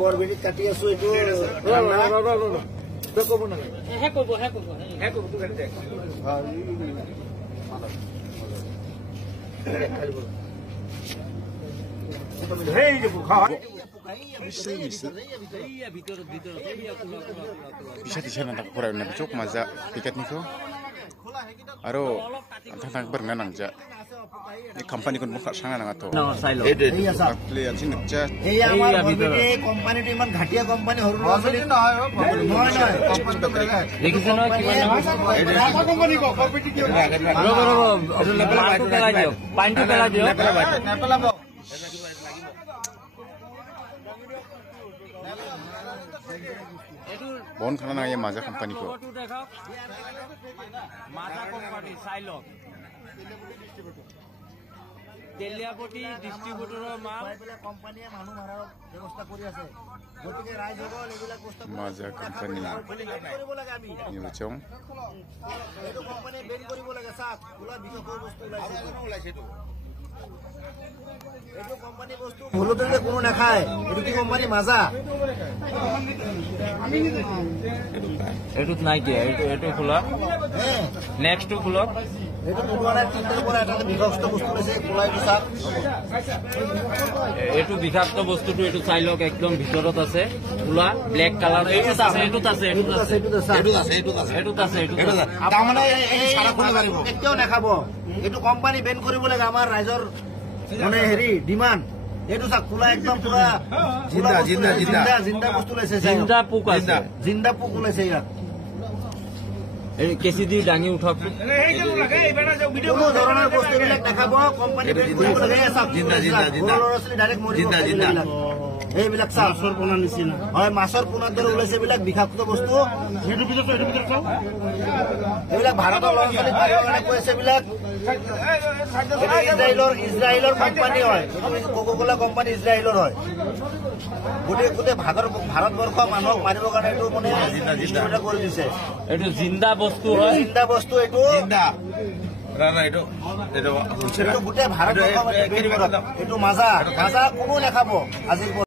বৰবেলিত কাটি আছো এইটো bisa di sana tak kurang nabi cok maza tiket nih kok aro tentang berenang aja ini company kon buka sana nggak tuh lihat sini aja company itu iman ghatia company horu bon karena nanya maza company kok তেলিয়াপটি ডিস্ট্ৰিবিউটৰৰ মাল কোম্পানীয়ে মানুহ মাৰাৰ ব্যৱস্থা কৰি আছে গতিকে ৰাইজসকল এইবিলাক বস্তু মাজা কোম্পানী কৰিব লাগে আমি নিউচং এইটো কোম্পানীয়ে বেন কৰিব লাগে সাক ওলা বিকল্প বস্তু ওলাইছে এইটো কোম্পানী বস্তু ভুলতে কোনো নাখায় এইটো কি কোম্পানী মাজা এটুত নাই কি এটু খোলা নেক্সট খোলা এইটো পুৰণা চিন্তাৰ পৰা এটা বিকল্প বস্তু লৈছে কোলাই দিছাক এইটো বিকল্প বস্তুটো এইটো চাই লওক একদম ভিতৰত আছে খোলা ব্ল্যাক কালাৰ এইটোত আছে তাৰমানে এই সাৰা কোনে পাৰিব কেতিয়াও নাখাব এইটো কোম্পানী বেন কৰিব লাগে আমাৰ ৰাইজৰ মানে হেৰি ডিমান্ড এইটো চাক খোলা একদম পুৰা জিন্দা বস্তু লৈছে জিন্দা পোক আছে জিন্দা পোক ওলাইছে ইয়াত এই কেসি দি ডাঙি উঠাক কোনো ধৰণৰ বস্তুবিলাক দেখাব কোম্পানী বেন কৰিব লাগে চাক জিন্দা লৰছলি ডাইৰেক্ট মৰি এইবিলাক মাছৰ পোনা নিচিনা হয় মাছৰ পোনাৰ দৰে ওলাইছে এইবিলাক বিষাক্ত বস্তু এইবিলাক ভাৰতৰ লৰছলি পাৰিবৰ কাৰণে কৈছে এইবিলাক ইজৰাইলৰ কোম্পানী হয় কোকা-কোলা কোম্পানী ইজৰাইলৰ হয় গোটেই ভাৰতবৰ্ষ মানুহক মাৰিবৰ কাৰণে এইটো মানে ডিস্ট্ৰিবিউটৰ কৰি দিছে এইটো জিন্দা বস্তু হয় জিন্দা বস্তু এইটো গোটেই ভাৰতবৰ্ষ এইটো মাজা কোনো নাখাব আজিৰ